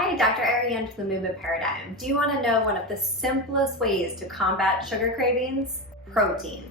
Hi, Dr. Ariane from the Movement Paradigm. Do you want to know one of the simplest ways to combat sugar cravings? Protein.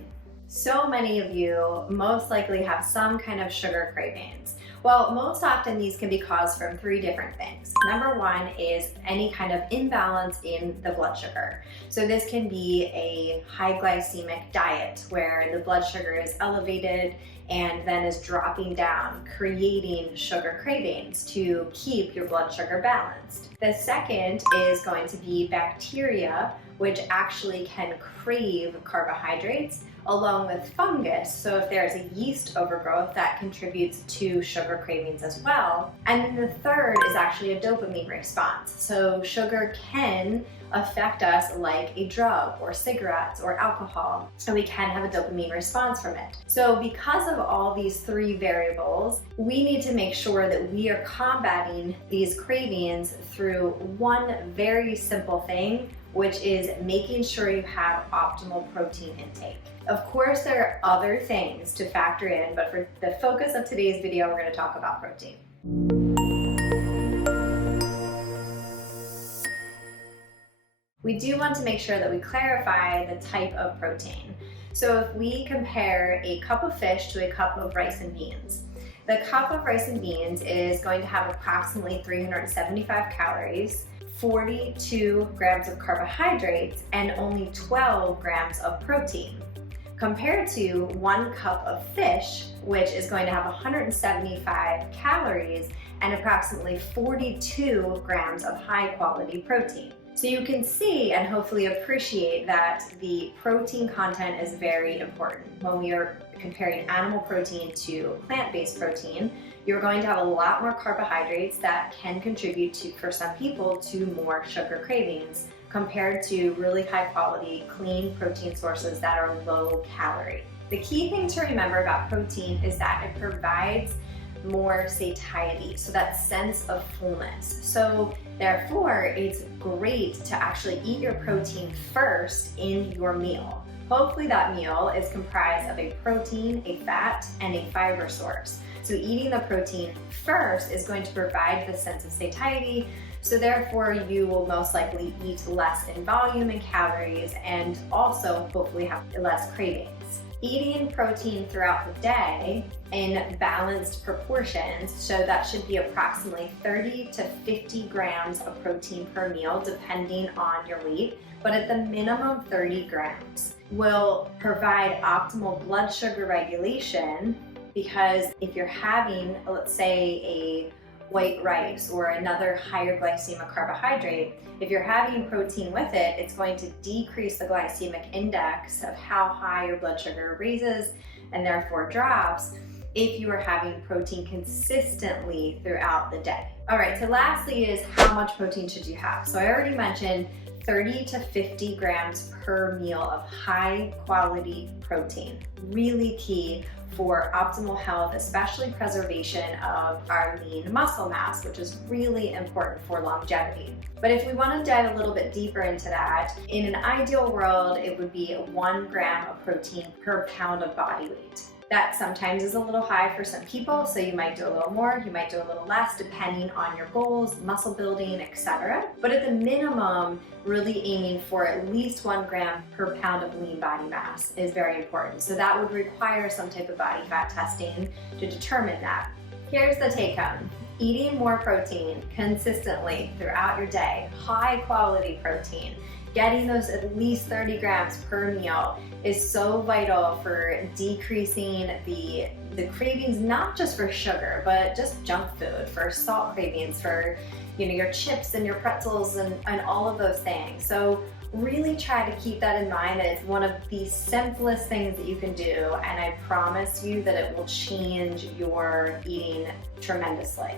So many of you most likely have some kind of sugar cravings. Well, most often these can be caused from three different things. Number one is any kind of imbalance in the blood sugar. So this can be a high glycemic diet where the blood sugar is elevated and then is dropping down, creating sugar cravings to keep your blood sugar balanced. The second is going to be bacteria, which actually can crave carbohydrates, along with fungus. So if there's a yeast overgrowth, that contributes to sugar cravings as well. And then the third is actually a dopamine response. So sugar can affect us like a drug or cigarettes or alcohol, and we can have a dopamine response from it. So because of all these three variables, we need to make sure that we are combating these cravings through one very simple thing, which is making sure you have optimal protein intake. Of course, there are other things to factor in, but for the focus of today's video, we're going to talk about protein. We do want to make sure that we clarify the type of protein. So if we compare a cup of fish to a cup of rice and beans, the cup of rice and beans is going to have approximately 375 calories, 42 grams of carbohydrates, and only 12 grams of protein, compared to 1 cup of fish, which is going to have 175 calories and approximately 42 grams of high quality protein. So you can see and hopefully appreciate that the protein content is very important. When we are comparing animal protein to plant-based protein, you're going to have a lot more carbohydrates that can contribute to, for some people, to more sugar cravings compared to really high quality, clean protein sources that are low calorie. The key thing to remember about protein is that it provides more satiety, so that sense of fullness. So therefore, it's great to actually eat your protein first in your meal. Hopefully that meal is comprised of a protein, a fat, and a fiber source. So eating the protein first is going to provide the sense of satiety, so therefore you will most likely eat less in volume and calories and also hopefully have less cravings. Eating protein throughout the day in balanced proportions, so that should be approximately 30 to 50 grams of protein per meal depending on your weight, but at the minimum 30 grams will provide optimal blood sugar regulation, because if you're having, let's say, a white rice or another higher glycemic carbohydrate, if you're having protein with it, it's going to decrease the glycemic index of how high your blood sugar raises and therefore drops if you are having protein consistently throughout the day. All right, so lastly is how much protein should you have? So I already mentioned 30 to 50 grams per meal of high quality protein. Really key for optimal health, especially preservation of our lean muscle mass, which is really important for longevity. But if we want to dive a little bit deeper into that, in an ideal world, it would be 1 gram of protein per pound of body weight. That sometimes is a little high for some people, so you might do a little more, you might do a little less, depending on your goals, muscle building, etc. But at the minimum, really aiming for at least 1 gram per pound of lean body mass is very important. So that would require some type of body fat testing to determine that. Here's the take home. Eating more protein consistently throughout your day, high quality protein, getting those at least 30 grams per meal is so vital for decreasing the cravings, not just for sugar, but just junk food, for salt cravings, for your chips and your pretzels and all of those things. So really try to keep that in mind, that it's one of the simplest things that you can do, and I promise you that it will change your eating tremendously.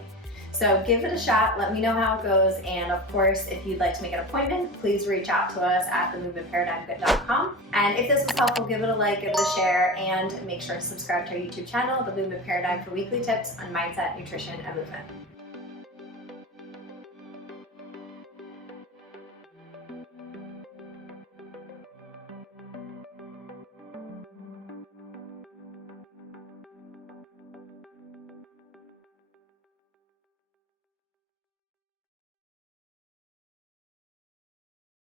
So give it a shot, let me know how it goes, and of course, if you'd like to make an appointment, please reach out to us at themovementparadigm.com. And if this was helpful, give it a like, give it a share, and make sure to subscribe to our YouTube channel, The Movement Paradigm, for weekly tips on mindset, nutrition, and movement.